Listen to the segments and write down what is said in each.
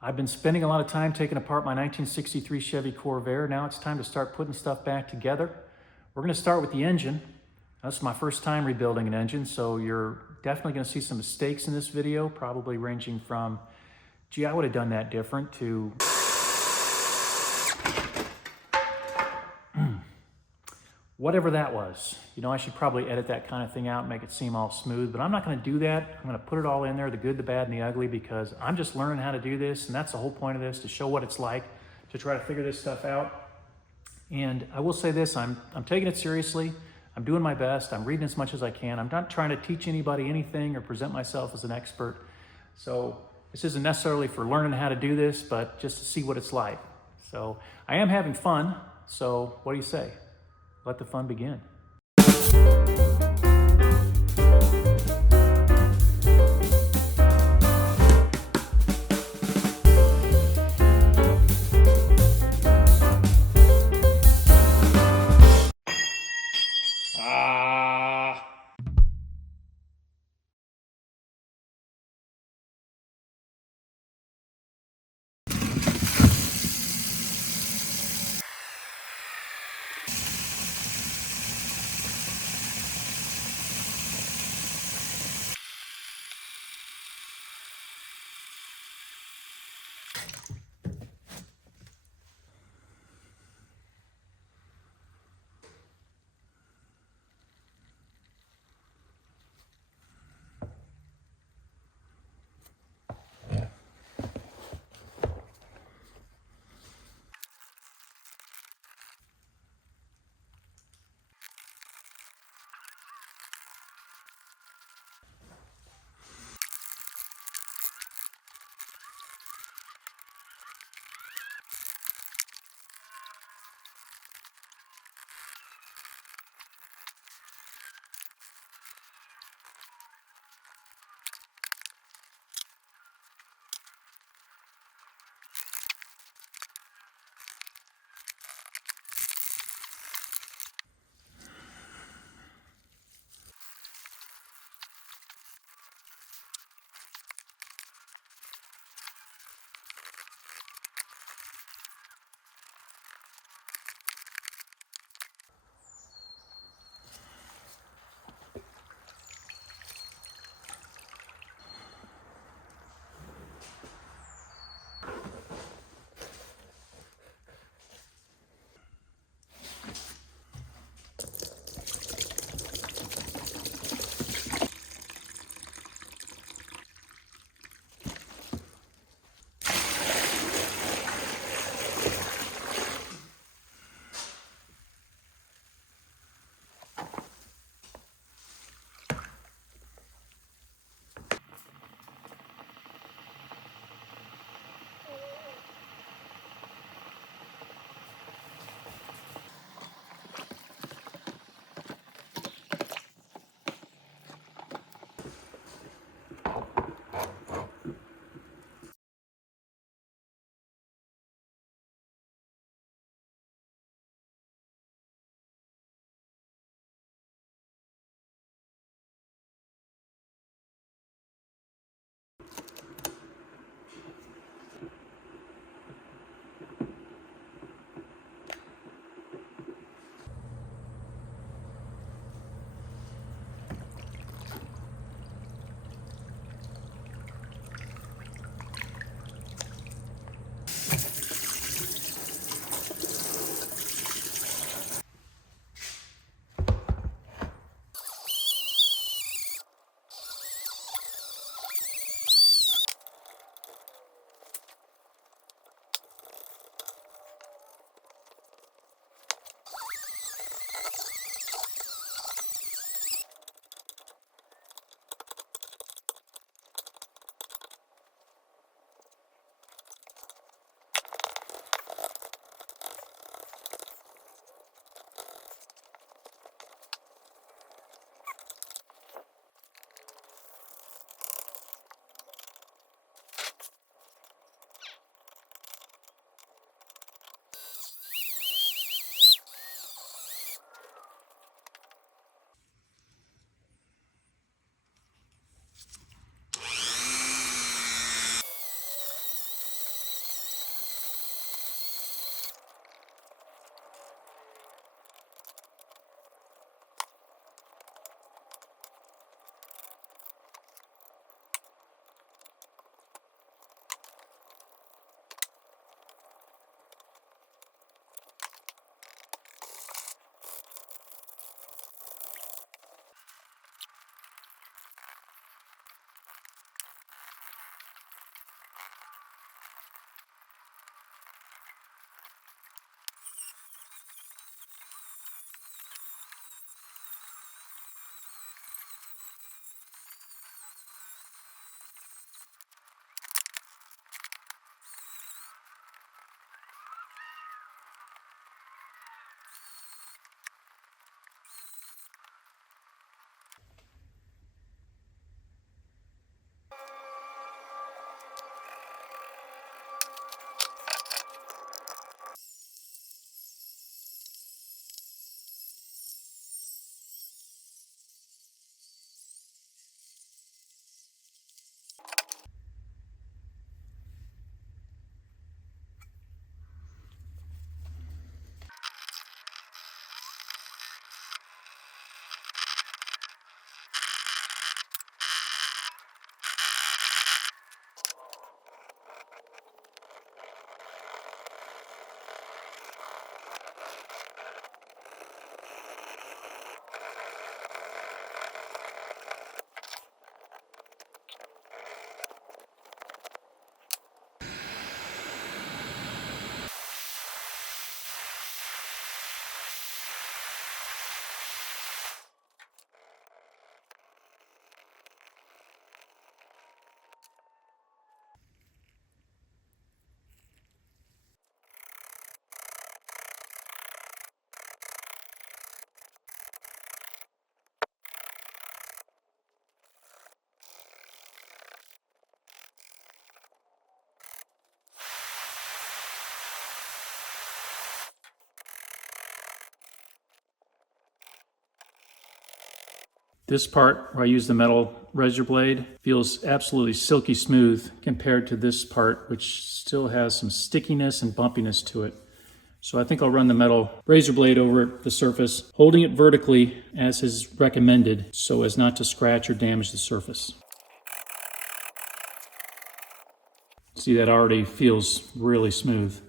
I've been spending a lot of time taking apart my 1963 Chevy Corvair. Now it's time to start putting stuff back together. We're going to start with the engine. This is my first time rebuilding an engine, so you're definitely going to see some mistakes in this video, probably ranging from, gee, I would have done that different, to whatever that was. You know, I should probably edit that kind of thing out and make it seem all smooth, but I'm not going to do that. I'm going to put it all in there, the good, the bad, and the ugly, because I'm just learning how to do this, and that's the whole point of this, to show what it's like to try to figure this stuff out. And I will say this, I'm taking it seriously. I'm doing my best. I'm reading as much as I can. I'm not trying to teach anybody anything or present myself as an expert. So this isn't necessarily for learning how to do this, but just to see what it's like. So I am having fun. So what do you say? Let the fun begin. This part where I use the metal razor blade feels absolutely silky smooth compared to this part, which still has some stickiness and bumpiness to it. So I think I'll run the metal razor blade over the surface, holding it vertically as is recommended so as not to scratch or damage the surface. See, that already feels really smooth.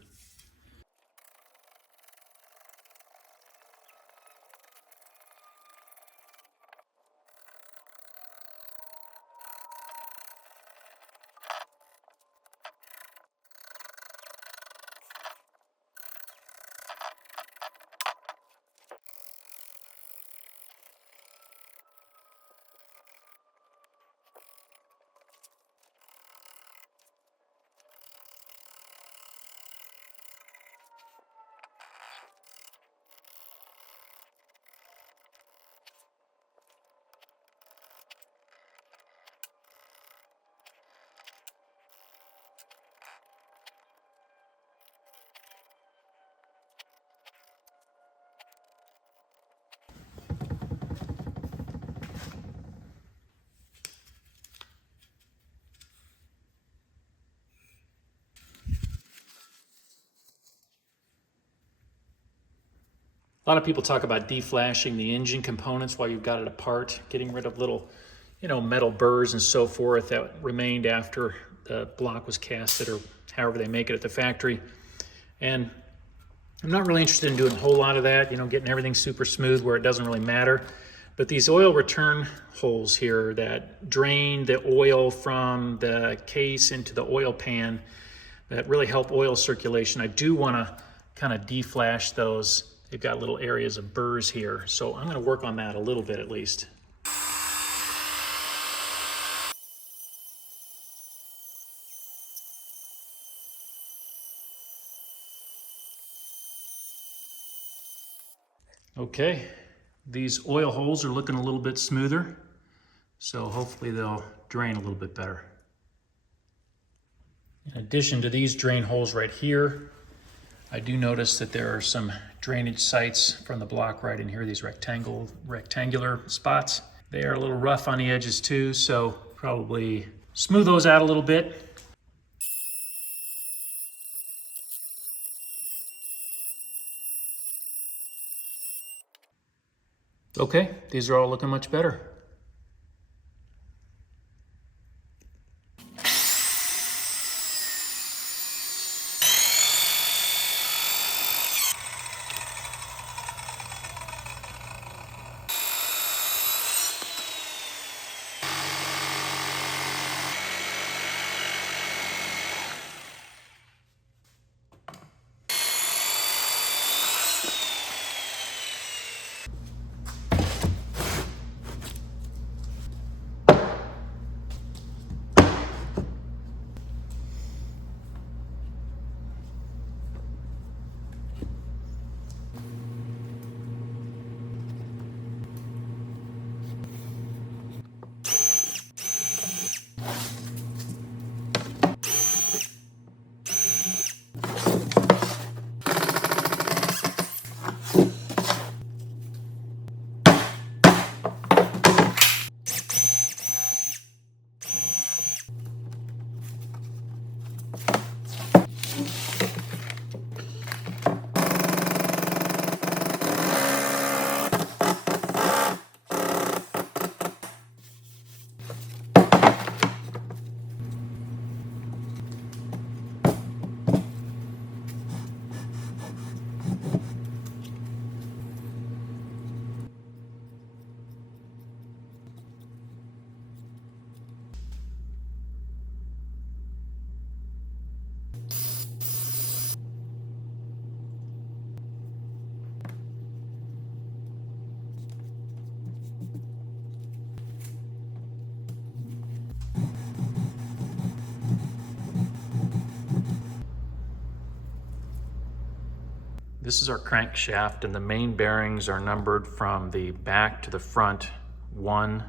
A lot of people talk about deflashing the engine components while you've got it apart, getting rid of little, metal burrs and so forth that remained after the block was casted or however they make it at the factory. And I'm not really interested in doing a whole lot of that, getting everything super smooth where it doesn't really matter. But these oil return holes here that drain the oil from the case into the oil pan that really help oil circulation, I do want to kind of deflash those. They've got little areas of burrs here, so I'm going to work on that a little bit at least. Okay, these oil holes are looking a little bit smoother, so hopefully they'll drain a little bit better. In addition to these drain holes right here, I do notice that there are some drainage sites from the block right in here, these rectangular spots. They are a little rough on the edges too, so probably smooth those out a little bit. Okay, these are all looking much better. This is our crankshaft, and the main bearings are numbered from the back to the front, 1,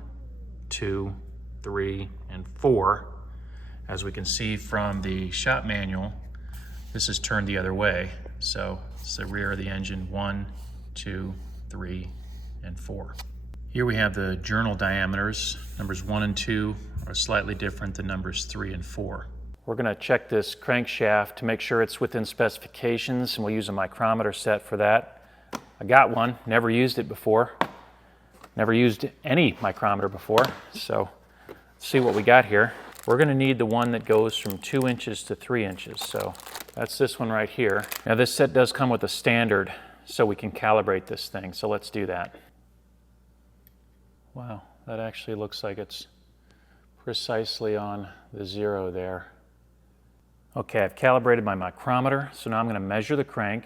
2, 3, and 4. As we can see from the shop manual, this is turned the other way. So it's the rear of the engine, 1, 2, 3, and 4. Here we have the journal diameters. Numbers 1 and 2 are slightly different than numbers 3 and 4. We're going to check this crankshaft to make sure it's within specifications, and we'll use a micrometer set for that. I got one, never used it before. Never used any micrometer before, so let's see what we got here. We're going to need the one that goes from 2 inches to 3 inches, so that's this one right here. Now this set does come with a standard, so we can calibrate this thing, so let's do that. Wow, that actually looks like it's precisely on the 0 there. Okay, I've calibrated my micrometer, so now I'm going to measure the crank.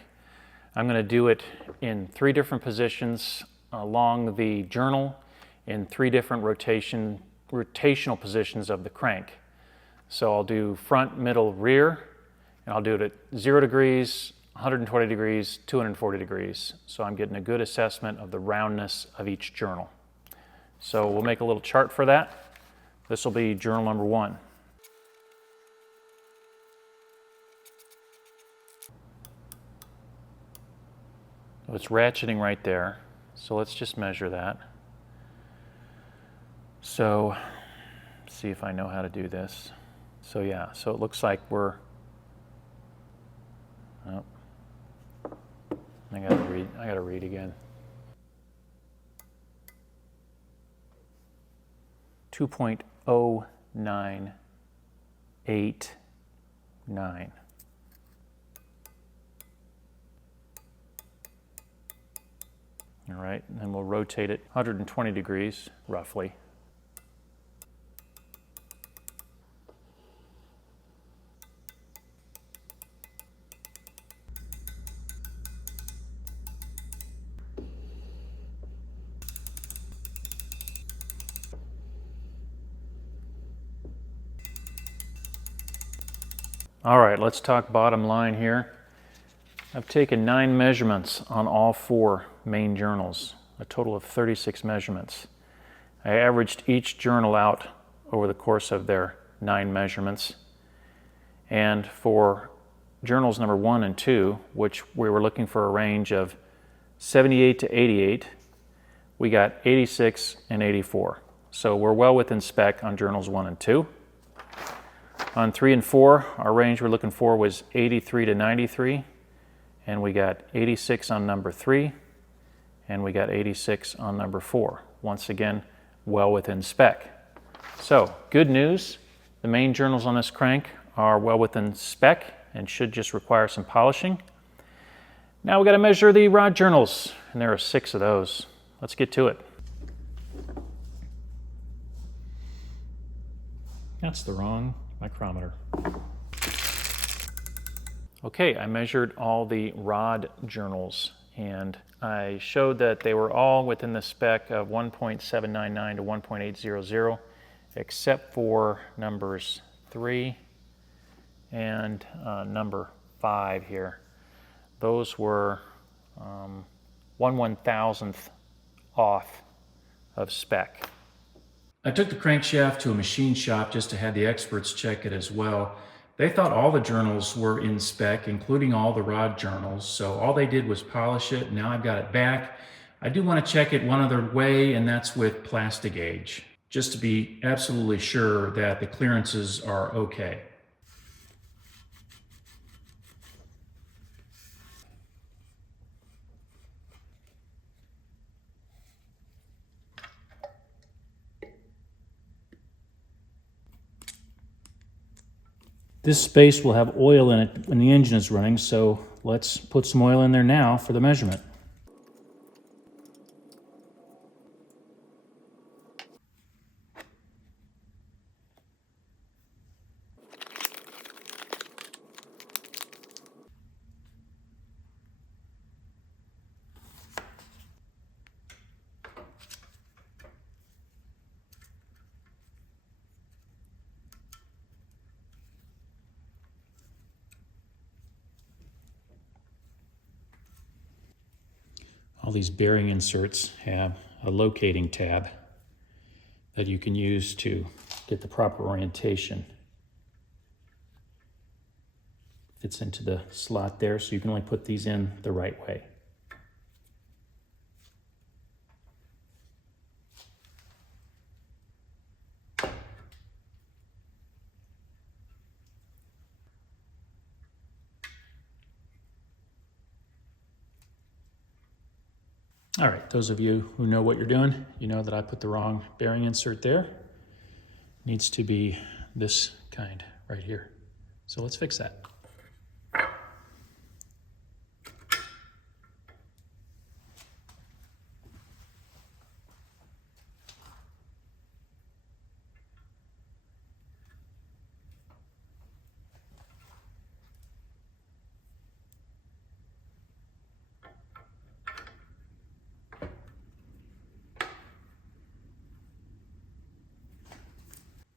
I'm going to do it in 3 different positions along the journal, in 3 different rotational positions of the crank. So I'll do front, middle, rear, and I'll do it at 0 degrees, 120 degrees, 240 degrees. So I'm getting a good assessment of the roundness of each journal. So we'll make a little chart for that. This will be journal number 1. So it's ratcheting right there. So let's just measure that. So see if I know how to do this. So yeah, so it looks like we're, oh, I gotta read again. 2.0989. All right, and then we'll rotate it 120 degrees, roughly. All right, let's talk bottom line here. I've taken 9 measurements on all 4 main journals, a total of 36 measurements. I averaged each journal out over the course of their 9 measurements. And for journals number 1 and 2, which we were looking for a range of 78 to 88, we got 86 and 84. So we're well within spec on journals 1 and 2. On 3 and 4, our range we're looking for was 83 to 93, and we got 86 on number 3, and we got 86 on number 4. Once again, well within spec. So, good news, the main journals on this crank are well within spec and should just require some polishing. Now we got to measure the rod journals, and there are 6 of those. Let's get to it. That's the wrong micrometer. Okay, I measured all the rod journals and I showed that they were all within the spec of 1.799 to 1.800 except for numbers 3 and number 5 here. Those were 1/1000th off of spec. I took the crankshaft to a machine shop just to have the experts check it as well. They thought all the journals were in spec, including all the rod journals, so all they did was polish it. Now I've got it back. I do want to check it one other way, and that's with Plastigauge, just to be absolutely sure that the clearances are okay. This space will have oil in it when the engine is running, so let's put some oil in there now for the measurement. All these bearing inserts have a locating tab that you can use to get the proper orientation. Fits into the slot there, so you can only put these in the right way. All right, those of you who know what you're doing, you know that I put the wrong bearing insert there. Needs to be this kind right here. So let's fix that.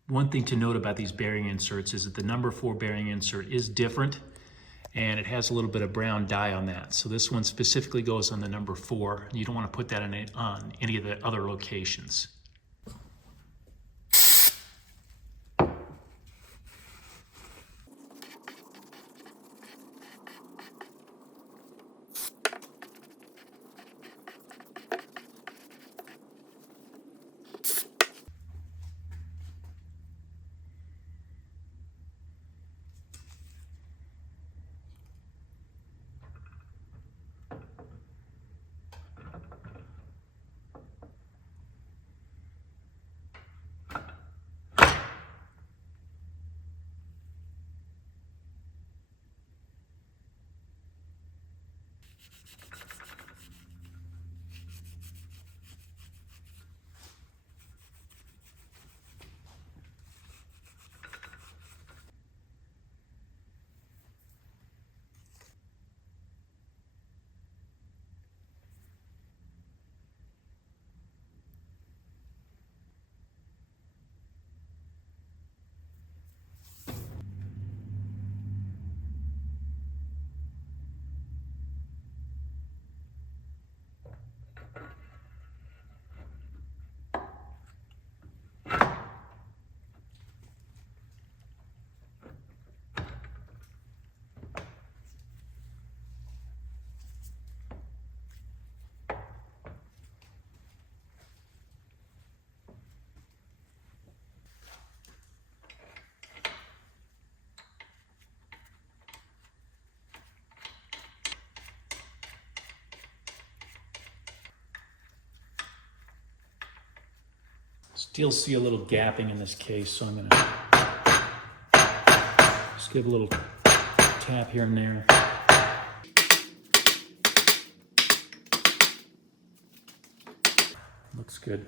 One thing to note about these bearing inserts is that the number 4 bearing insert is different, and it has a little bit of brown dye on that. So this one specifically goes on the number 4. You don't want to put that on any of the other locations. Still see a little gapping in this case, so I'm going to just give a little tap here and there. Looks good.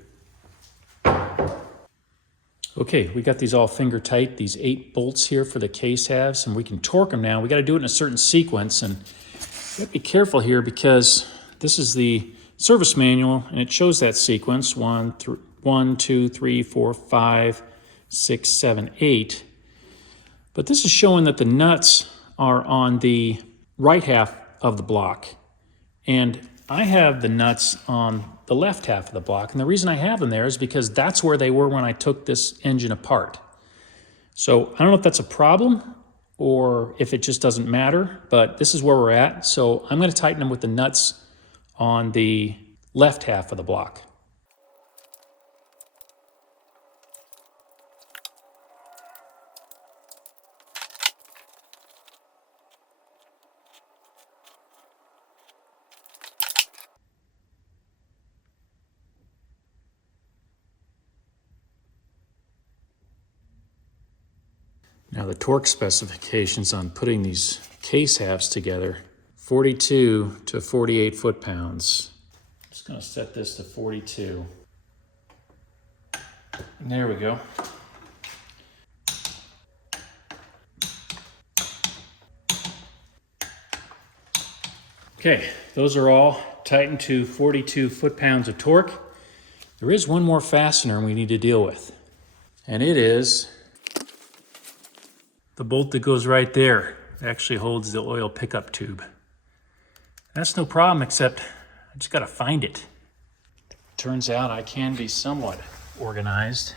Okay, we got these all finger tight, these 8 bolts here for the case halves, and we can torque them now. We got to do it in a certain sequence, and you got to be careful here because this is the service manual, and it shows that sequence 1, 2, 3, 4, 5, 6, 7, 8. But this is showing that the nuts are on the right half of the block. And I have the nuts on the left half of the block. And the reason I have them there is because that's where they were when I took this engine apart. So I don't know if that's a problem or if it just doesn't matter, but this is where we're at. So I'm going to tighten them with the nuts on the left half of the block. Now the torque specifications on putting these case halves together, 42 to 48 foot-pounds. I'm just going to set this to 42. And there we go. Okay, those are all tightened to 42 foot-pounds of torque. There is one more fastener we need to deal with, and it is the bolt that goes right there. It actually holds the oil pickup tube. That's no problem, except I just gotta find it. Turns out I can be somewhat organized.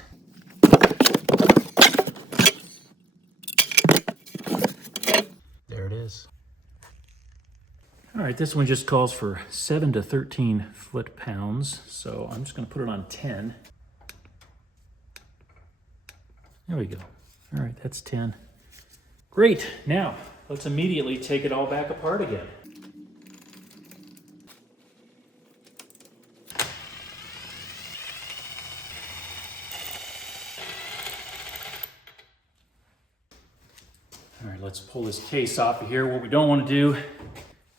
There it is. All right, this one just calls for 7 to 13 foot-pounds, so I'm just gonna put it on 10. There we go. All right, that's 10. Great, now let's immediately take it all back apart again. let's pull this case off of here. What we don't want to do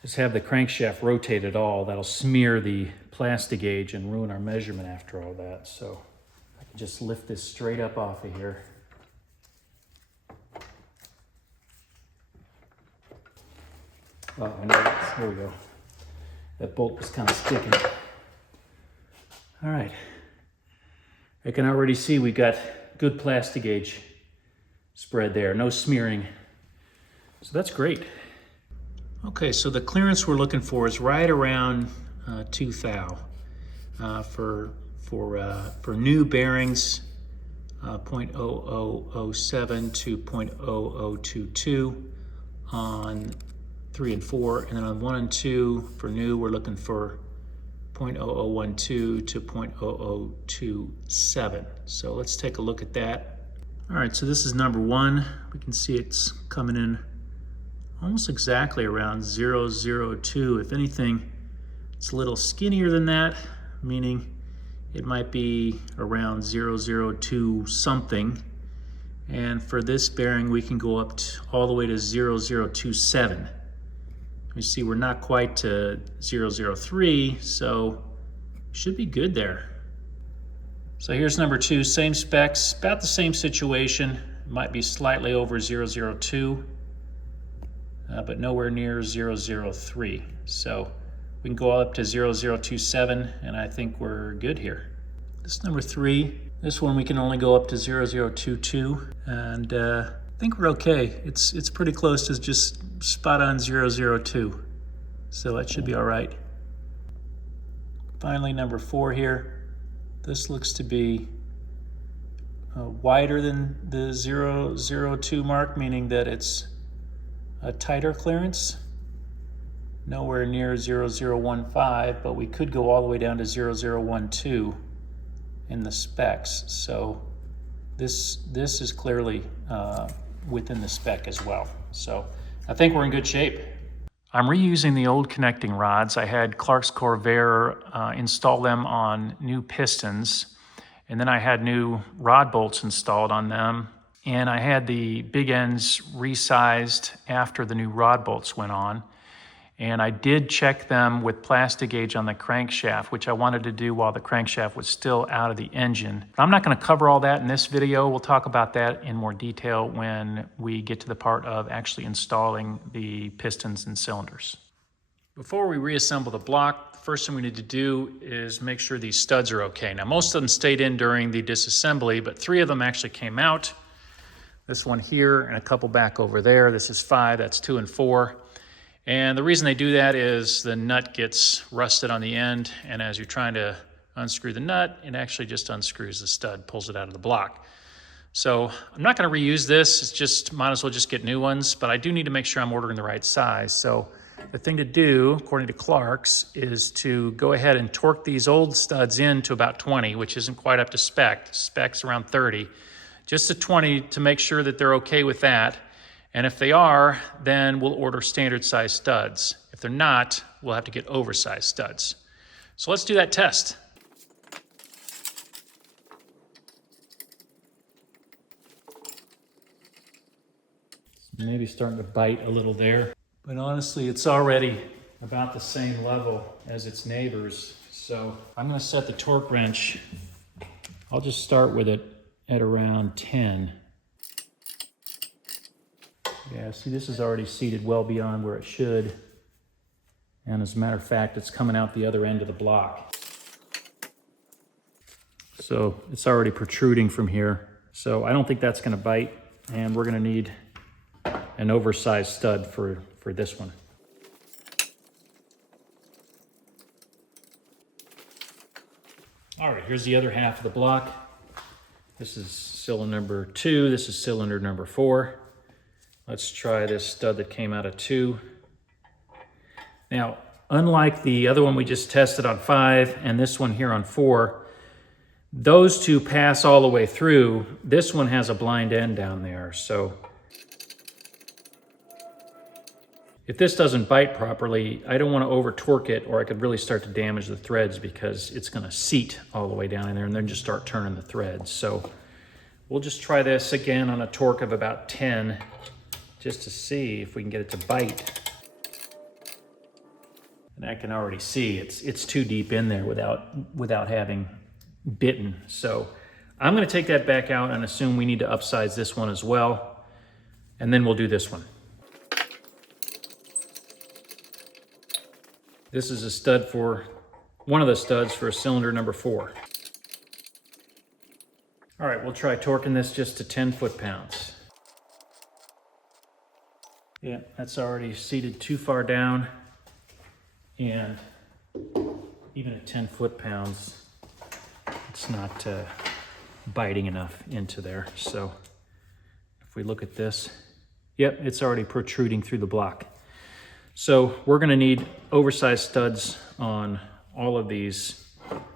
is have the crankshaft rotate at all. That'll smear the plastic gauge and ruin our measurement after all that. So I can just lift this straight up off of here. Oh, I know this. There we go. That bolt was kind of sticking. All right. I can already see we got good plastic gauge spread there. No smearing. So that's great. Okay, so the clearance we're looking for is right around 2 thou. For new bearings, 0.0007 to 0.0022 on 3 and 4, and then on 1 and 2 for new we're looking for 0.0012 to 0.0027. So let's take a look at that. All right, so this is number 1. We can see it's coming in almost exactly around 0.002. If anything, it's a little skinnier than that, meaning it might be around 0.002 something. And for this bearing, we can go up all the way to 0.027. You see we're not quite to 0.003, so should be good there. So here's number 2, same specs, about the same situation. Might be slightly over 0.002, but nowhere near 0.003. So we can go up to 0.027, and I think we're good here. This is number 3. This one we can only go up to 0.022, and I think we're okay. It's pretty close to just spot on 0.002, so that should be all right. Finally, number 4 here. This looks to be wider than the 0.002 mark, meaning that it's a tighter clearance. Nowhere near 0.015, but we could go all the way down to 0.012 in the specs. So this is clearly within the spec as well. So I think we're in good shape. I'm reusing the old connecting rods. I had Clark's Corvair install them on new pistons, and then I had new rod bolts installed on them, and I had the big ends resized after the new rod bolts went on. And I did check them with plastic gauge on the crankshaft, which I wanted to do while the crankshaft was still out of the engine. But I'm not going to cover all that in this video. We'll talk about that in more detail when we get to the part of actually installing the pistons and cylinders. Before we reassemble the block, the first thing we need to do is make sure these studs are okay. Now, most of them stayed in during the disassembly, but 3 of them actually came out. This one here and a couple back over there. This is 5, that's 2 and 4. And the reason they do that is the nut gets rusted on the end, and as you're trying to unscrew the nut, it actually just unscrews the stud, pulls it out of the block. So I'm not going to reuse this. It's just, might as well just get new ones, but I do need to make sure I'm ordering the right size. So the thing to do, according to Clark's, is to go ahead and torque these old studs in to about 20, which isn't quite up to spec. Spec's around 30. Just to 20 to make sure that they're okay with that. And if they are, then we'll order standard size studs. If they're not, we'll have to get oversized studs. So let's do that test. Maybe starting to bite a little there, but honestly, it's already about the same level as its neighbors. So I'm going to set the torque wrench. I'll just start with it at around 10. Yeah, see, this is already seated well beyond where it should. And as a matter of fact, it's coming out the other end of the block. So it's already protruding from here. So I don't think that's going to bite, and we're going to need an oversized stud for this one. All right, here's the other half of the block. This is cylinder number 2. This is cylinder number 4. Let's try this stud that came out of 2. Now, unlike the other one we just tested on 5 and this one here on 4, those two pass all the way through. This one has a blind end down there. So if this doesn't bite properly, I don't want to over torque it, or I could really start to damage the threads because it's going to seat all the way down in there and then just start turning the threads. So we'll just try this again on a torque of about 10 just to see if we can get it to bite. And I can already see it's too deep in there without having bitten. So I'm gonna take that back out and assume we need to upsize this one as well. And then we'll do this one. This is a stud for, one of the studs for cylinder number 4. All right, we'll try torquing this just to 10 foot-pounds. Yeah, that's already seated too far down. And even at 10 foot-pounds, it's not biting enough into there. So if we look at this, yep, it's already protruding through the block. So we're gonna need oversized studs on all of these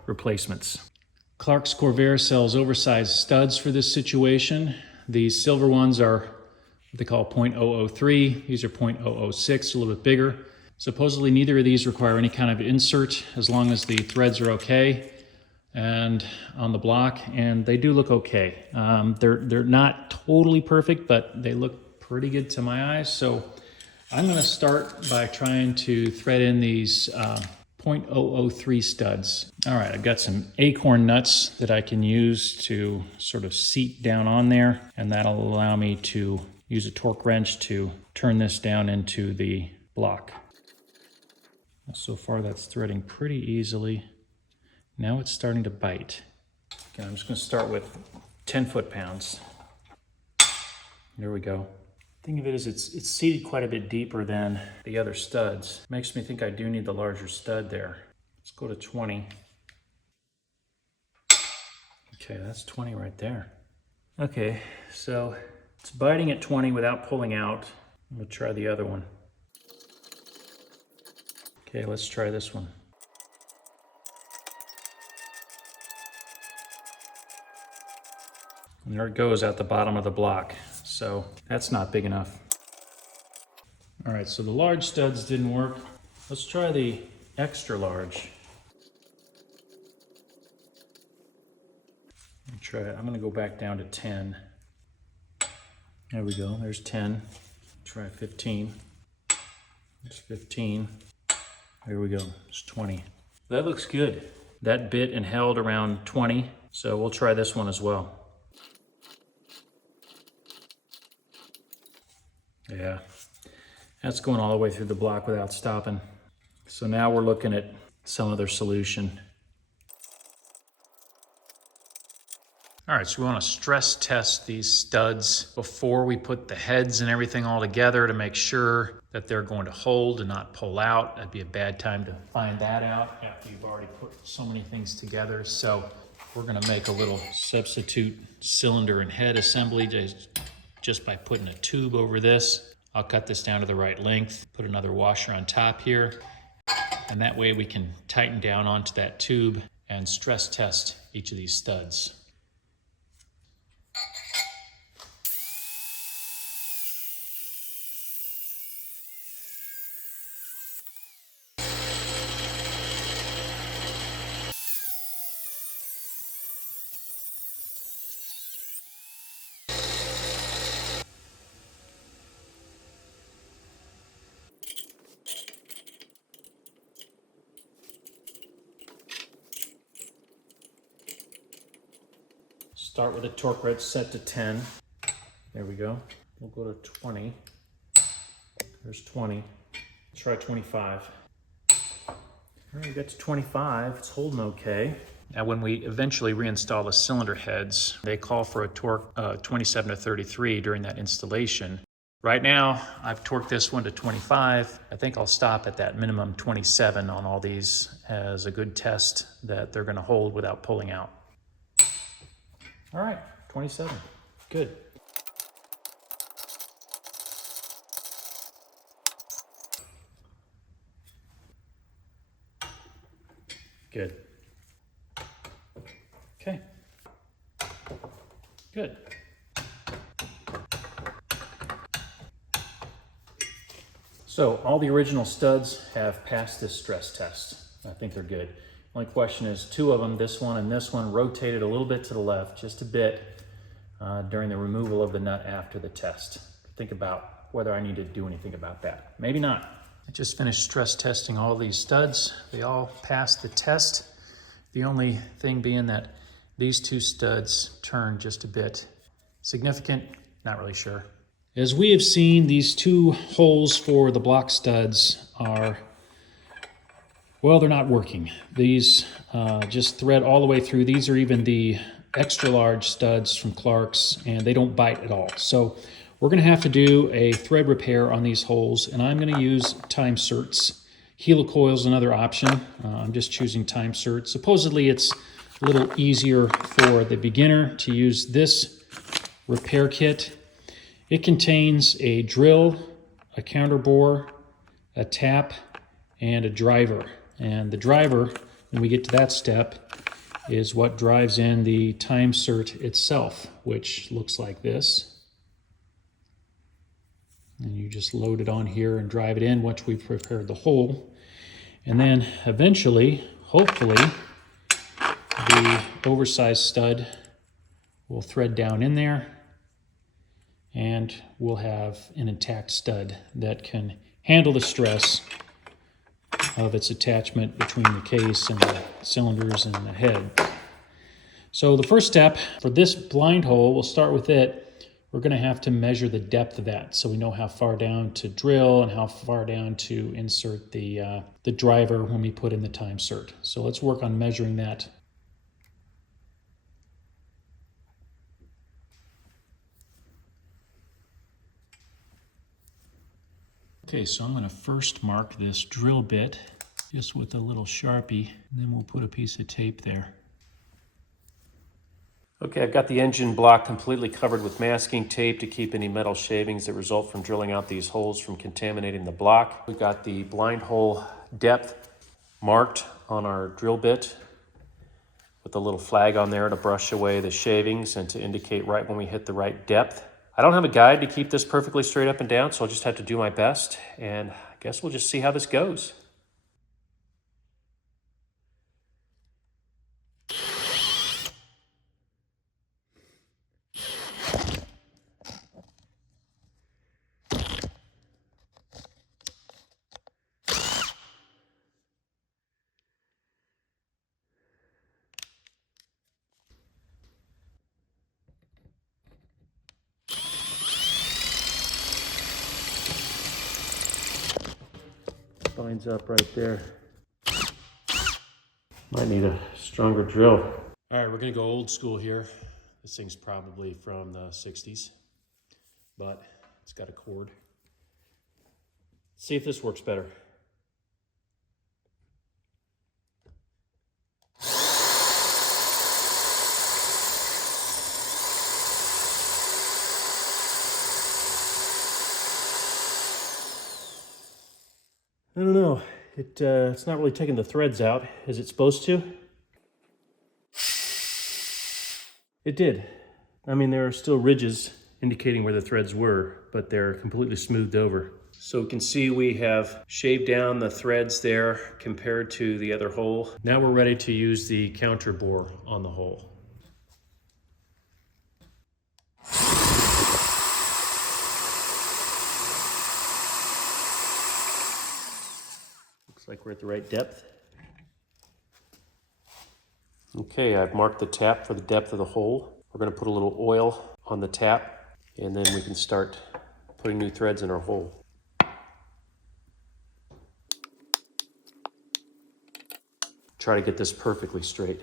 replacements. Clark's Corvair sells oversized studs for this situation. These silver ones are what they call .003. These are .006, a little bit bigger. Supposedly neither of these require any kind of insert as long as the threads are okay and on the block, and they do look okay. They're not totally perfect, but they look pretty good to my eyes. So I'm gonna start by trying to thread in these .003 studs. All right, I've got some acorn nuts that I can use to sort of seat down on there, and that'll allow me to use a torque wrench to turn this down into the block. So far that's threading pretty easily. Now it's starting to bite. Okay, I'm just gonna start with 10 foot-pounds. There we go. Thing of it is it's seated quite a bit deeper than the other studs. Makes me think I do need the larger stud there. Let's go to 20. Okay, that's 20 right there. Okay, so it's biting at 20 without pulling out. We'll try the other one. Okay, let's try this one. And there it goes out the bottom of the block. So that's not big enough. All right, so the large studs didn't work. Let's try the extra large. Try it. I'm gonna go back down to 10. There we go, there's 10. Try 15. There's 15. There we go, it's 20. That looks good. That bit and held around 20, so we'll try this one as well. Yeah, that's going all the way through the block without stopping. So now we're looking at some other solution. All right, so we want to stress test these studs before we put the heads and everything all together to make sure that they're going to hold and not pull out. That'd be a bad time to find that out after you've already put so many things together. So we're going to make a little substitute cylinder and head assembly just by putting a tube over this. I'll cut this down to the right length, put another washer on top here, and that way we can tighten down onto that tube and stress test each of these studs. Start with a torque wrench set to 10. There we go. We'll go to 20. There's 20. Try 25. All right, we got to 25. It's holding okay. Now, when we eventually reinstall the cylinder heads, they call for a torque 27 to 33 during that installation. Right now, I've torqued this one to 25. I think I'll stop at that minimum 27 on all these as a good test that they're going to hold without pulling out. All right, 27, good. Good. Okay, good. So all the original studs have passed this stress test. I think they're good. Only question is 2 of them, this one and this one, rotated a little bit to the left, just a bit, during the removal of the nut after the test. Think about whether I need to do anything about that. Maybe not. I just finished stress testing all these studs. They all passed the test. The only thing being that these two studs turn just a bit. Significant? Not really sure. As we have seen, these two holes for the block studs are, well, they're not working. These just thread all the way through. These are even the extra large studs from Clark's, and they don't bite at all. So we're gonna have to do a thread repair on these holes, and I'm gonna use time certs. Helicoil is another option. I'm just choosing time cert. Supposedly it's a little easier for the beginner to use this repair kit. It contains a drill, a counter bore, a tap, and a driver. And the driver, when we get to that step, is what drives in the time cert itself, which looks like this. And you just load it on here and drive it in once we've prepared the hole. And then eventually, hopefully, the oversized stud will thread down in there and we'll have an intact stud that can handle the stress of its attachment between the case and the cylinders and the head. So the first step for this blind hole, we'll start with it. We're going to have to measure the depth of that so we know how far down to drill and how far down to insert the driver when we put in the time cert. So let's work on measuring that. Okay, so I'm going to first mark this drill bit just with a little Sharpie, and then we'll put a piece of tape there. Okay, I've got the engine block completely covered with masking tape to keep any metal shavings that result from drilling out these holes from contaminating the block. We've got the blind hole depth marked on our drill bit with a little flag on there to brush away the shavings and to indicate right when we hit the right depth. I don't have a guide to keep this perfectly straight up and down, so I'll just have to do my best, and I guess we'll just see how this goes. Lines up right there. Might need a stronger drill. All right, we're gonna go old school here. This thing's probably from the 60s, but it's got a cord. Let's see if this works better. I don't know, it's not really taking the threads out. Is it supposed to? It did. I mean, there are still ridges indicating where the threads were, but they're completely smoothed over. So we can see we have shaved down the threads there compared to the other hole. Now we're ready to use the counter bore on the hole. Looks like we're at the right depth. Okay, I've marked the tap for the depth of the hole. We're going to put a little oil on the tap, and then we can start putting new threads in our hole. Try to get this perfectly straight.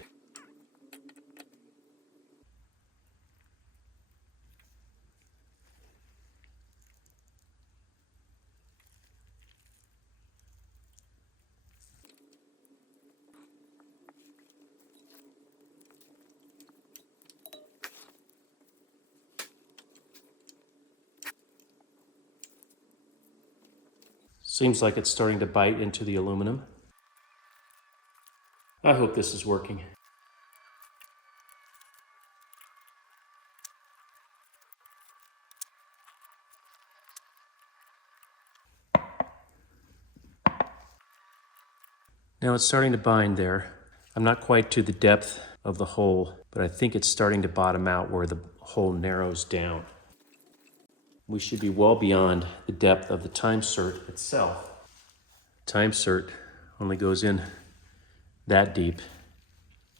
Seems like it's starting to bite into the aluminum. I hope this is working. Now it's starting to bind there. I'm not quite to the depth of the hole, but I think it's starting to bottom out where the hole narrows down. we should be well beyond the depth of the time cert itself. Time cert only goes in that deep,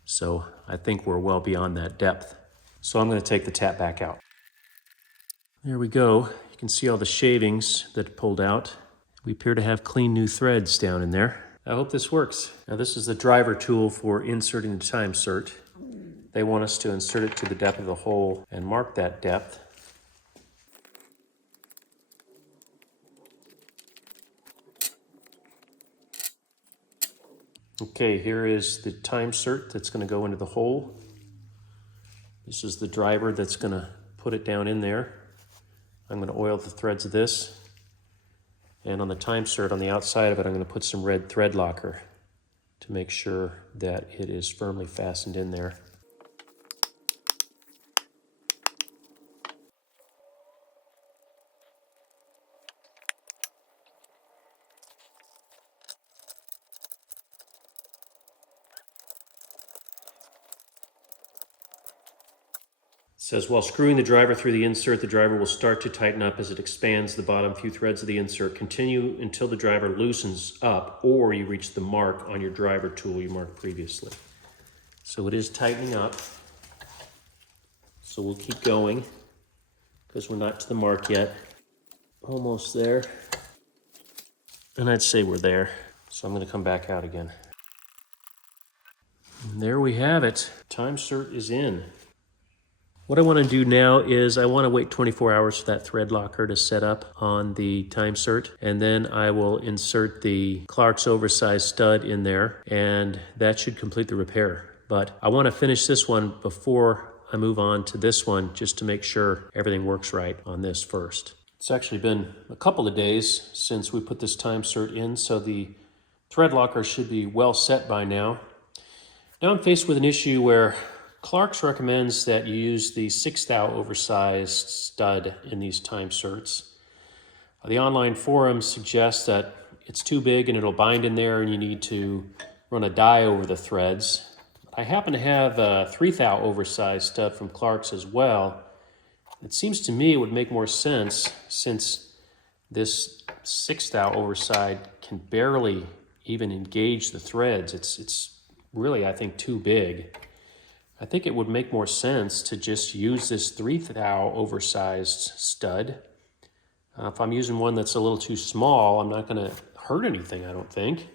so I think we're well beyond that depth. So I'm going to take the tap back out. There we go. You can see all the shavings that pulled out. We appear to have clean new threads down in there. I hope this works. Now this is the driver tool for inserting the time cert. They want us to insert it to the depth of the hole and mark that depth. Okay, here is the time cert that's going to go into the hole. This is the driver that's going to put it down in there. I'm going to oil the threads of this. And on the time cert on the outside of it, I'm going to put some red thread locker to make sure that it is firmly fastened in there. It says, while screwing the driver through the insert, the driver will start to tighten up as it expands the bottom few threads of the insert. Continue until the driver loosens up or you reach the mark on your driver tool you marked previously. So it is tightening up. So we'll keep going because we're not to the mark yet. Almost there. And I'd say we're there. So I'm going to come back out again. And there we have it. Time cert is in. What I want to do now is I want to wait 24 hours for that thread locker to set up on the time cert, and then I will insert the Clark's oversized stud in there, and that should complete the repair. But I want to finish this one before I move on to this one, just to make sure everything works right on this first. It's actually been a couple of days since we put this time cert in, so the thread locker should be well set by now. Now I'm faced with an issue where Clark's recommends that you use the 6 thou oversized stud in these time certs. The online forums suggest that it's too big and it'll bind in there and you need to run a die over the threads. I happen to have a 3 thou oversized stud from Clark's as well. It seems to me it would make more sense since this 6 thou oversized can barely even engage the threads. It's really, I think, too big. I think it would make more sense to just use this 3 thou oversized stud. If I'm using one that's a little too small, I'm not going to hurt anything, I don't think.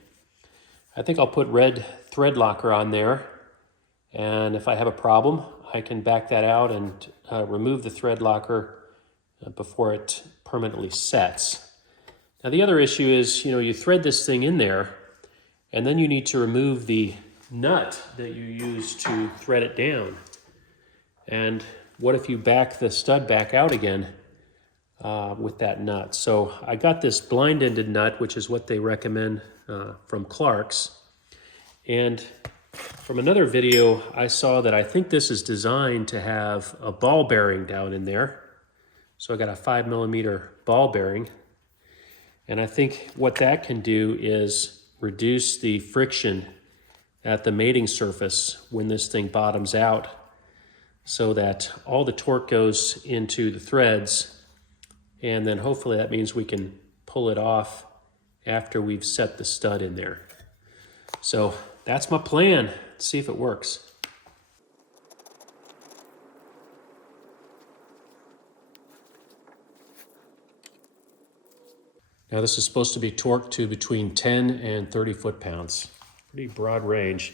I think I'll put red thread locker on there, and if I have a problem, I can back that out and remove the thread locker before it permanently sets. Now the other issue is, you thread this thing in there, and then you need to remove the nut that you use to thread it down. And what if you back the stud back out again with that nut? So I got this blind-ended nut, which is what they recommend from Clark's. And from another video, I saw that I think this is designed to have a ball bearing down in there. So I got a 5mm ball bearing. And I think what that can do is reduce the friction at the mating surface when this thing bottoms out, so that all the torque goes into the threads, and then hopefully that means we can pull it off after we've set the stud in there. So that's my plan. Let's see if it works. Now this is supposed to be torqued to between 10 and 30 foot-pounds. Pretty broad range.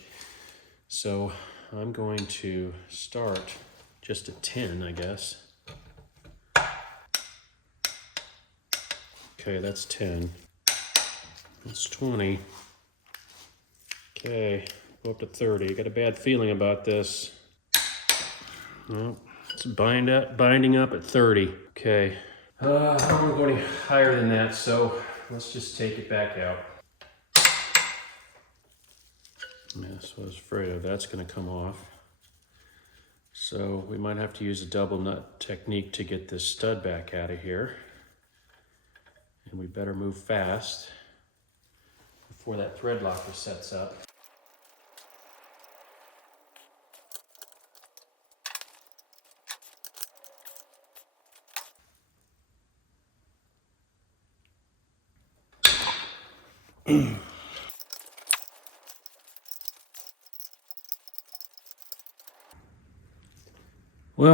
So I'm going to start just at 10, I guess. Okay, that's 10. That's 20. Okay, go up to 30. I got a bad feeling about this. Well, it's binding up at 30. Okay. I don't want to go any higher than that, so let's just take it back out. Yeah, so I was afraid of that's going to come off. So we might have to use a double nut technique to get this stud back out of here. And we better move fast before that thread locker sets up. Well,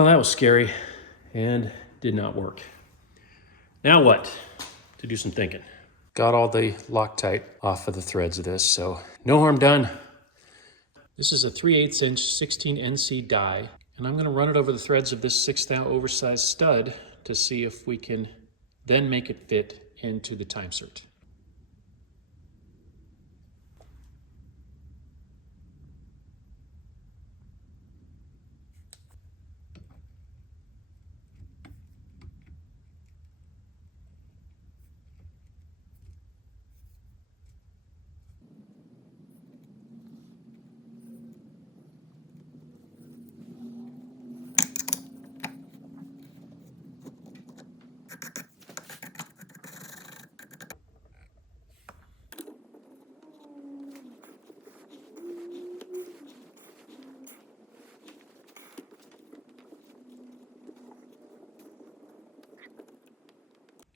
that was scary and did not work. Now what? To do some thinking. Got all the Loctite off of the threads of this, so no harm done. This is a 3/8 inch 16 NC die, and I'm gonna run it over the threads of this 6 thou oversized stud to see if we can then make it fit into the time cert.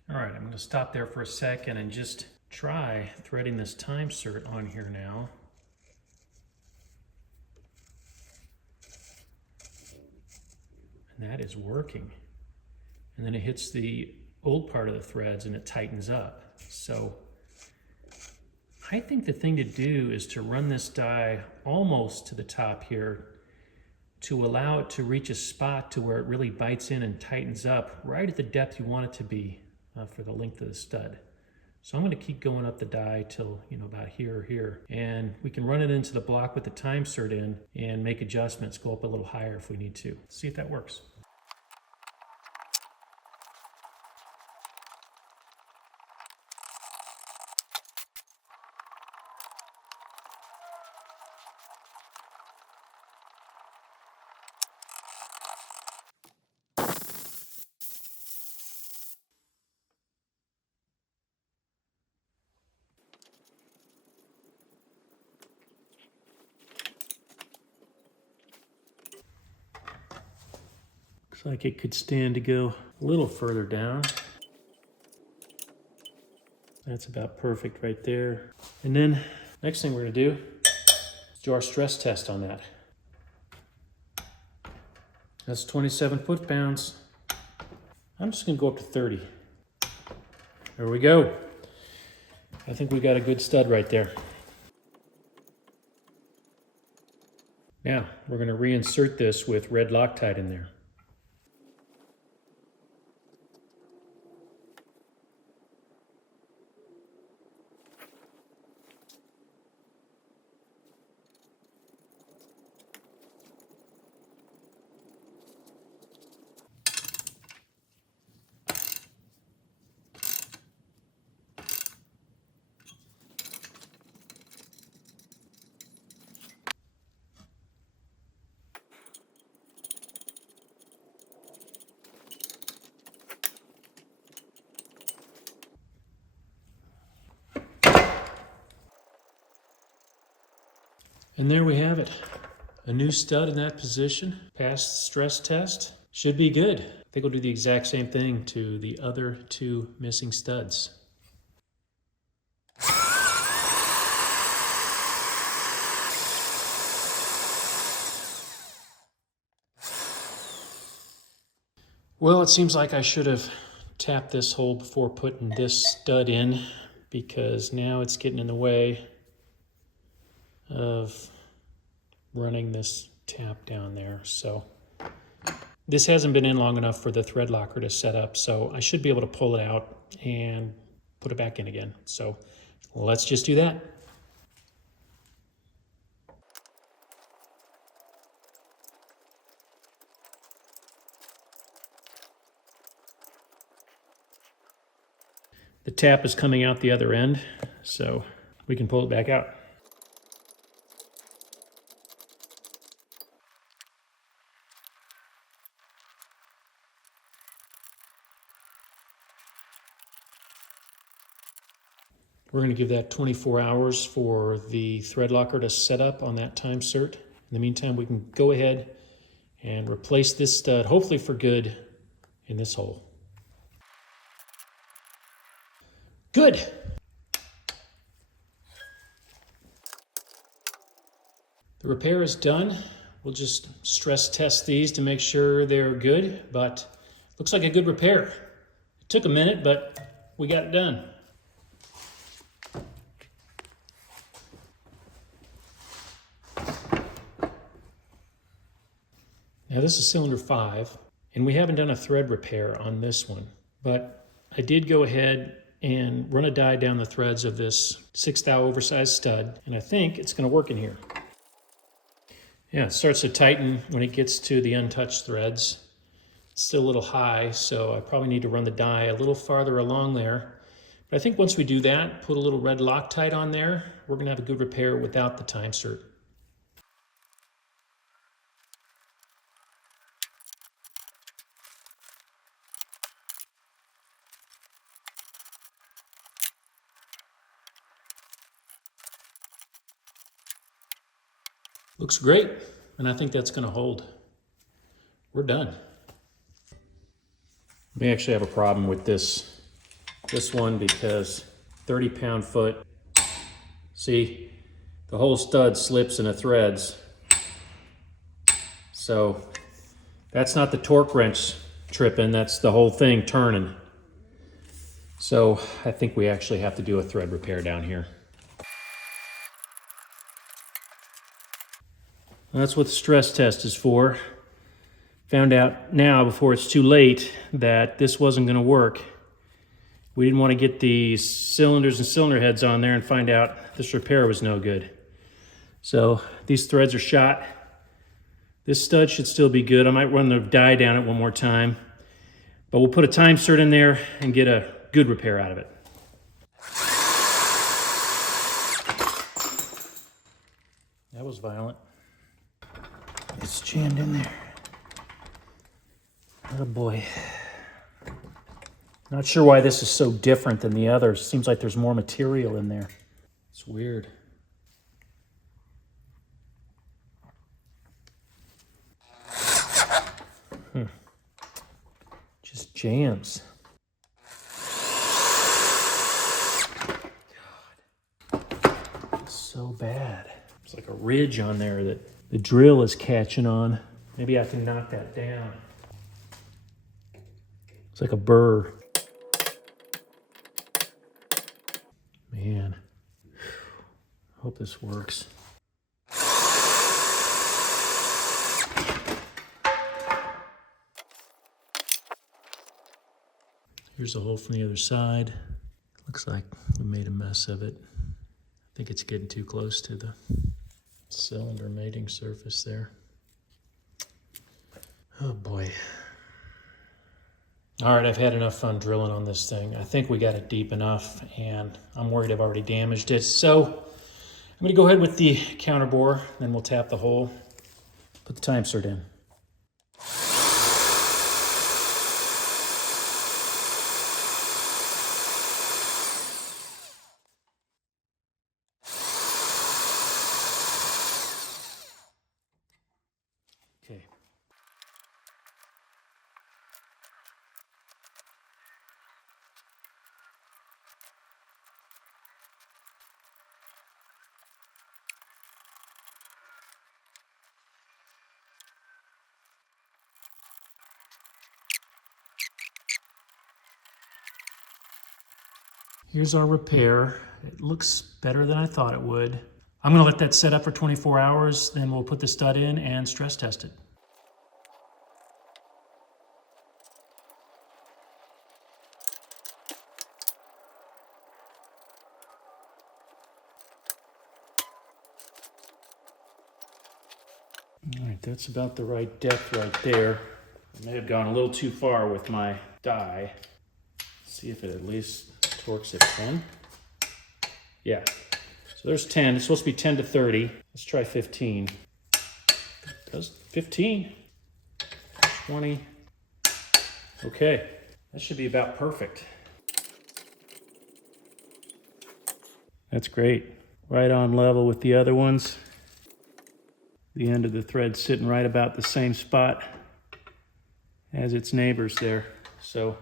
All right, I'm going to stop there for a second and just try threading this time cert on here now. And that is working. And then it hits the old part of the threads and it tightens up. So I think the thing to do is to run this die almost to the top here to allow it to reach a spot to where it really bites in and tightens up right at the depth you want it to be for the length of the stud. So I'm going to keep going up the die till, about here or here. And we can run it into the block with the time cert in and make adjustments, go up a little higher if we need to. See if that works. Looks like it could stand to go a little further down. That's about perfect right there. And then next thing we're gonna do is do our stress test on that. That's 27 foot-pounds. I'm just gonna go up to 30. There we go. I think we got a good stud right there. Now, we're gonna reinsert this with red Loctite in there. And there we have it. A new stud in that position, passed stress test, should be good. I think we'll do the exact same thing to the other two missing studs. Well, it seems like I should have tapped this hole before putting this stud in, because now it's getting in the way of running this tap down there. So this hasn't been in long enough for the thread locker to set up, so I should be able to pull it out and put it back in again. So let's just do that. The tap is coming out the other end, so we can pull it back out. We're going to give that 24 hours for the thread locker to set up on that time cert. In the meantime, we can go ahead and replace this stud, hopefully for good, in this hole. Good. The repair is done. We'll just stress test these to make sure they're good, but looks like a good repair. It took a minute, but we got it done. Now this is cylinder 5, and we haven't done a thread repair on this one, but I did go ahead and run a die down the threads of this 6/0 oversized stud, and I think it's going to work in here. Yeah, it starts to tighten when it gets to the untouched threads. It's still a little high, so I probably need to run the die a little farther along there. But I think once we do that, put a little red Loctite on there, we're going to have a good repair without the time cert. Looks great, and I think that's going to hold. We're done. We actually have a problem with this one because 30-pound foot, see, the whole stud slips in the threads. So that's not the torque wrench tripping, that's the whole thing turning. So I think we actually have to do a thread repair down here. That's what the stress test is for. Found out now, before it's too late, that this wasn't going to work. We didn't want to get the cylinders and cylinder heads on there and find out this repair was no good. So these threads are shot. This stud should still be good. I might run the die down it one more time, but we'll put a time cert in there and get a good repair out of it. That was violent. It's jammed in there. Oh boy. Not sure why this is so different than the others. Seems like there's more material in there. It's weird. Just jams. God. It's so bad. It's like a ridge on there that the drill is catching on. Maybe I can knock that down. It's like a burr. Man, hope this works. Here's a hole from the other side. Looks like we made a mess of it. I think it's getting too close to the cylinder mating surface there. Oh boy. All right, I've had enough fun drilling on this thing. I think we got it deep enough, and I'm worried I've already damaged it. So I'm gonna go ahead with the counter bore, then we'll tap the hole, put the time cert in. Okay. Here's our repair. It looks better than I thought it would. I'm gonna let that set up for 24 hours, then we'll put the stud in and stress test it. All right, that's about the right depth right there. I may have gone a little too far with my die. See if it at least torques at 10. Yeah, so there's 10. It's supposed to be 10 to 30. Let's try 15. It does 15, 20. Okay, that should be about perfect. That's great. Right on level with the other ones. The end of the thread sitting right about the same spot as its neighbors there. So,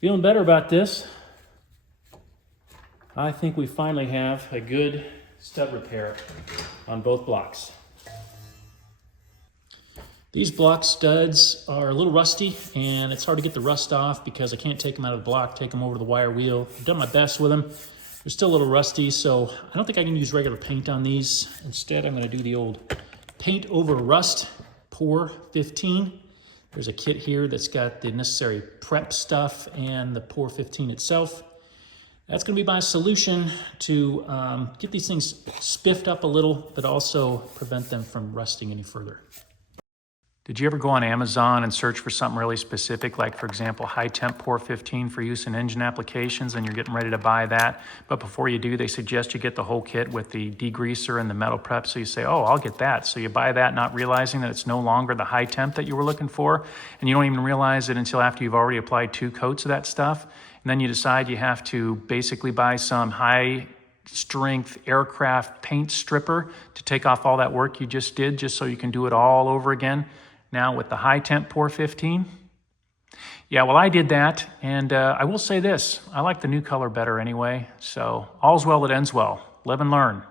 feeling better about this. I think we finally have a good stud repair on both blocks. These block studs are a little rusty, and it's hard to get the rust off because I can't take them out of the block, take them over to the wire wheel. I've done my best with them. They're still a little rusty, so I don't think I can use regular paint on these. Instead, I'm gonna do the old paint over rust pour 15. There's a kit here that's got the necessary prep stuff and the pour 15 itself. That's gonna be my solution to get these things spiffed up a little, but also prevent them from rusting any further. Did you ever go on Amazon and search for something really specific, like for example, high temp pour 15 for use in engine applications, and you're getting ready to buy that, but before you do, they suggest you get the whole kit with the degreaser and the metal prep, so you say, oh, I'll get that. So you buy that not realizing that it's no longer the high temp that you were looking for, and you don't even realize it until after you've already applied 2 coats of that stuff, and then you decide you have to basically buy some high strength aircraft paint stripper to take off all that work you just did, just so you can do it all over again. Now with the high temp pour 15. Yeah, well, I did that, and I will say this, I like the new color better anyway, so all's well that ends well. Live and learn.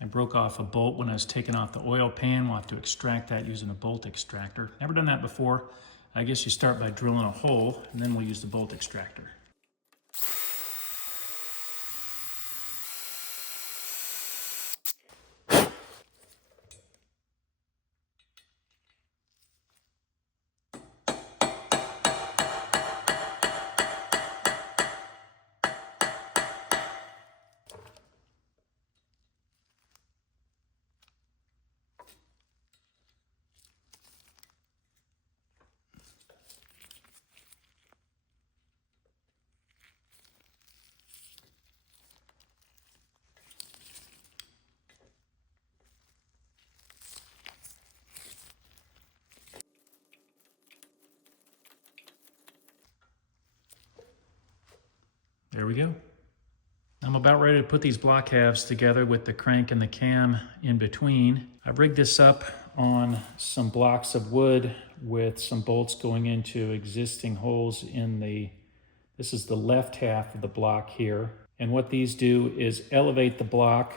I broke off a bolt when I was taking off the oil pan. We'll have to extract that using a bolt extractor. Never done that before. I guess you start by drilling a hole, and then we'll use the bolt extractor. There we go. I'm about ready to put these block halves together with the crank and the cam in between. I've rigged this up on some blocks of wood with some bolts going into existing holes in this is the left half of the block here. And what these do is elevate the block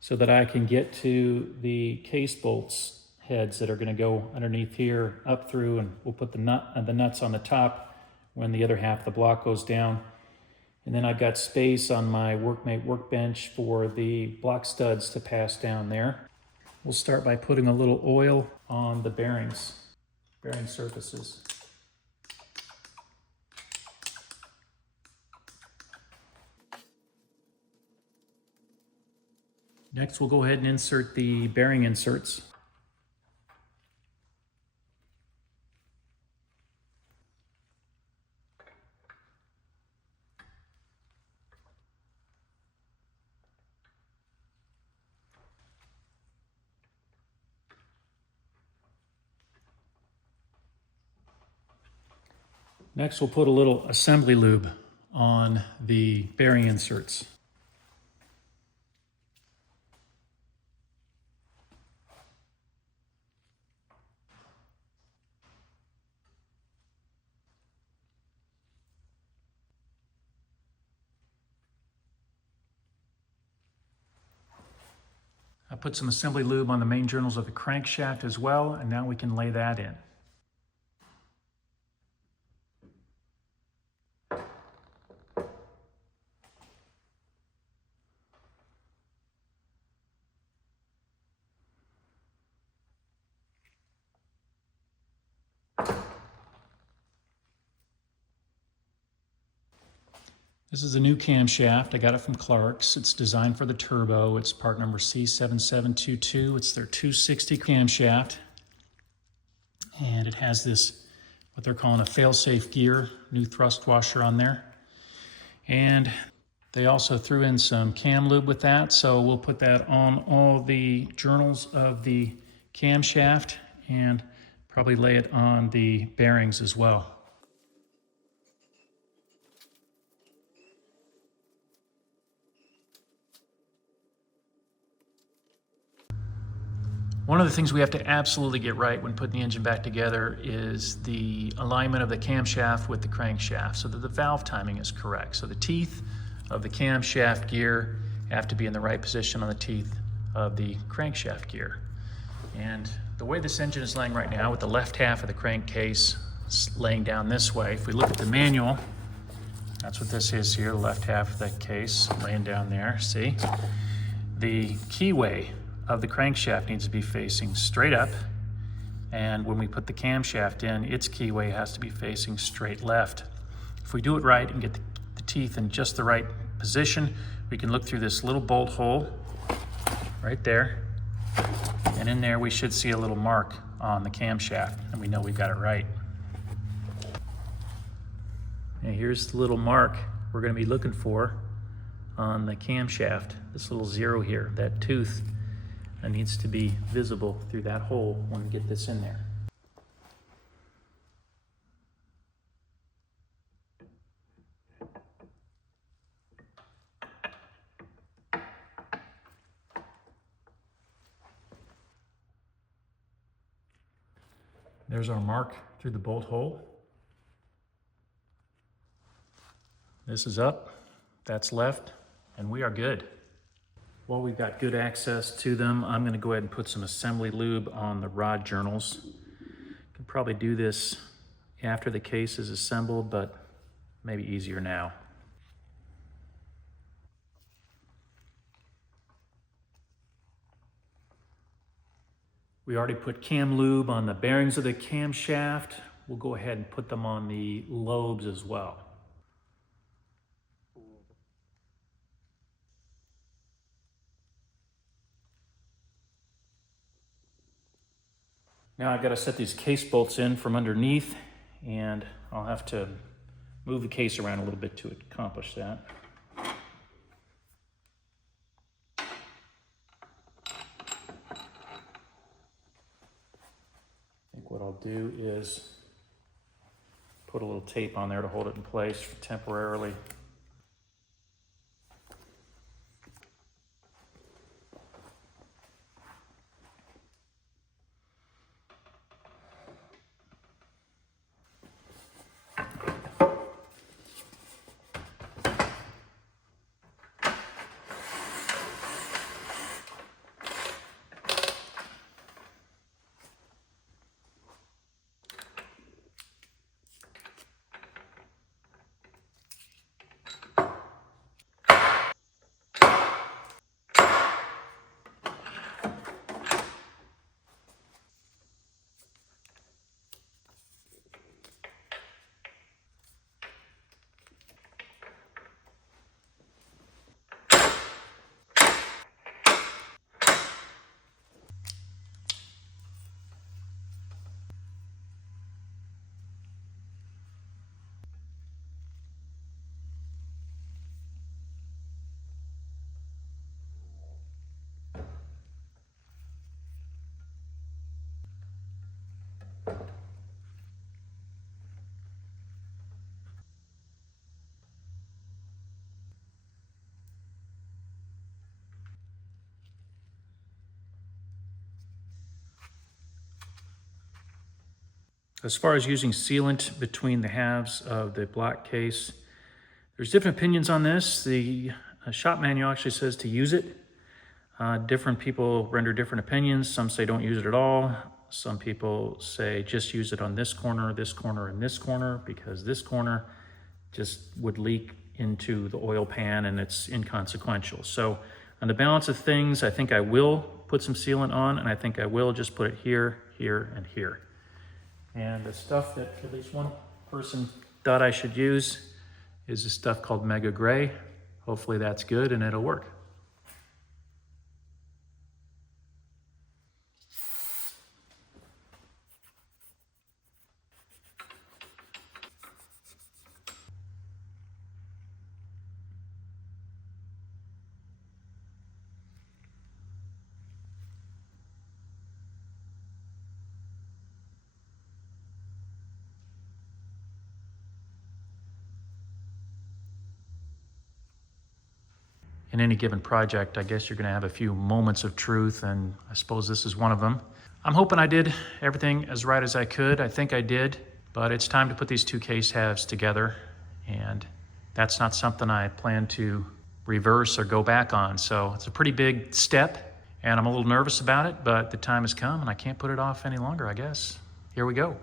so that I can get to the case bolts heads that are going to go underneath here, up through, and we'll put the nuts on the top when the other half of the block goes down. And then I've got space on my Workmate workbench for the block studs to pass down there. We'll start by putting a little oil on the bearing surfaces. Next, we'll go ahead and insert the bearing inserts. Next, we'll put a little assembly lube on the bearing inserts. I put some assembly lube on the main journals of the crankshaft as well, and now we can lay that in. This is a new camshaft. I got it from Clark's. It's designed for the turbo. It's part number C7722. It's their 260 camshaft. And it has this, what they're calling a fail-safe gear, new thrust washer on there. And they also threw in some cam lube with that. So we'll put that on all the journals of the camshaft and probably lay it on the bearings as well. One of the things we have to absolutely get right when putting the engine back together is the alignment of the camshaft with the crankshaft so that the valve timing is correct. So the teeth of the camshaft gear have to be in the right position on the teeth of the crankshaft gear. And the way this engine is laying right now, with the left half of the crankcase laying down this way, if we look at the manual, that's what this is here, the left half of the case laying down there, see? The keyway of the crankshaft needs to be facing straight up, and when we put the camshaft in, its keyway has to be facing straight left. If we do it right and get the teeth in just the right position, we can look through this little bolt hole right there, and in there we should see a little mark on the camshaft, and we know we've got it right. And here's the little mark we're going to be looking for on the camshaft, this little zero here, that tooth that needs to be visible through that hole when we get this in there. There's our mark through the bolt hole. This is up, that's left, and we are good. While we've got good access to them, I'm going to go ahead and put some assembly lube on the rod journals. Could probably do this after the case is assembled, but maybe easier now. We already put cam lube on the bearings of the camshaft. We'll go ahead and put them on the lobes as well. Now I've got to set these case bolts in from underneath, and I'll have to move the case around a little bit to accomplish that. I think what I'll do is put a little tape on there to hold it in place temporarily. As far as using sealant between the halves of the block case, there's different opinions on this. The shop manual actually says to use it. Different people render different opinions. Some say don't use it at all. Some people say just use it on this corner, and this corner, because this corner just would leak into the oil pan and it's inconsequential. So on the balance of things, I think I will put some sealant on, and I think I will just put it here, here, and here. And the stuff that at least one person thought I should use is this stuff called Mega Gray. Hopefully that's good and it'll work. In any given project, I guess you're gonna have a few moments of truth, and I suppose this is one of them. I'm hoping I did everything as right as I could. I think I did, but it's time to put these two case halves together, and that's not something I plan to reverse or go back on. So it's a pretty big step, and I'm a little nervous about it, but the time has come and I can't put it off any longer, I guess. Here we go.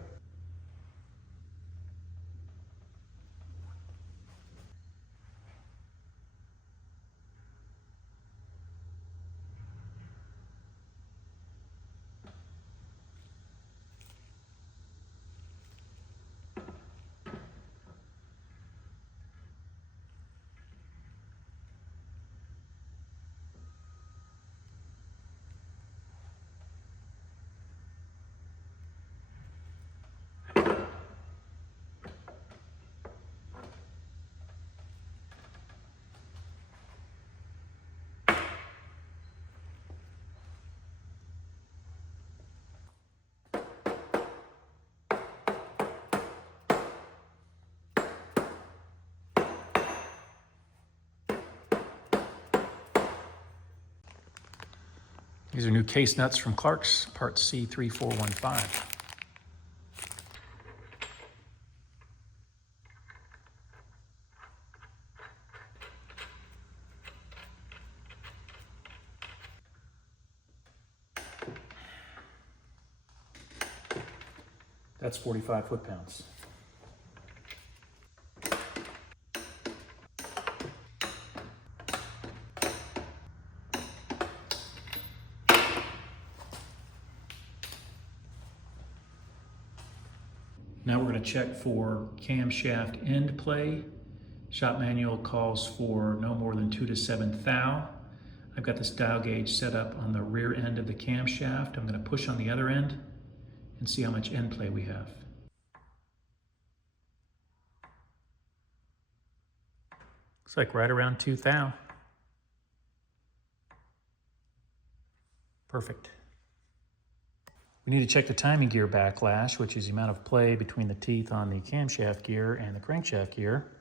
These are new case nuts from Clark's, part C3415. That's 45 foot-pounds. Now we're going to check for camshaft end play. Shop manual calls for no more than 2 to 7 thou. I've got this dial gauge set up on the rear end of the camshaft. I'm going to push on the other end and see how much end play we have. Looks like right around 2 thou. Perfect. We need to check the timing gear backlash, which is the amount of play between the teeth on the camshaft gear and the crankshaft gear.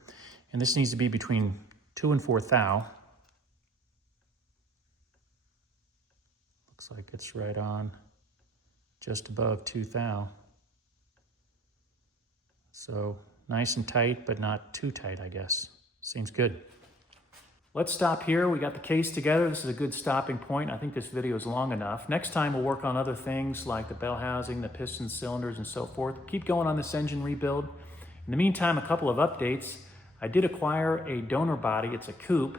And this needs to be between 2 and 4 thou. Looks like it's right on, just above 2 thou. So nice and tight, but not too tight, I guess. Seems good. Let's stop here. We got the case together. This is a good stopping point. I think this video is long enough. Next time we'll work on other things like the bell housing, the piston cylinders, and so forth. Keep going on this engine rebuild. In the meantime, a couple of updates. I did acquire a donor body. It's a coupe.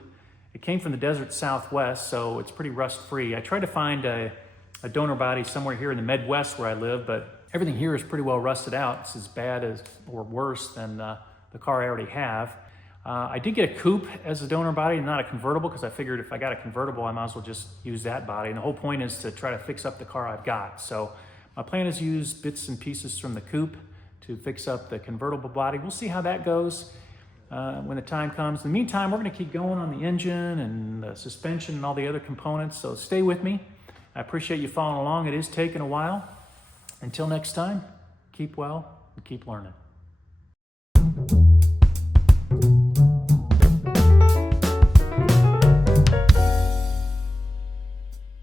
It came from the desert Southwest, so it's pretty rust-free. I tried to find a donor body somewhere here in the Midwest where I live, but everything here is pretty well rusted out. It's as bad as or worse than the car I already have. I did get a coupe as a donor body, not a convertible, because I figured if I got a convertible, I might as well just use that body. And the whole point is to try to fix up the car I've got. So my plan is to use bits and pieces from the coupe to fix up the convertible body. We'll see how that goes when the time comes. In the meantime, we're going to keep going on the engine and the suspension and all the other components. So stay with me. I appreciate you following along. It is taking a while. Until next time, keep well and keep learning.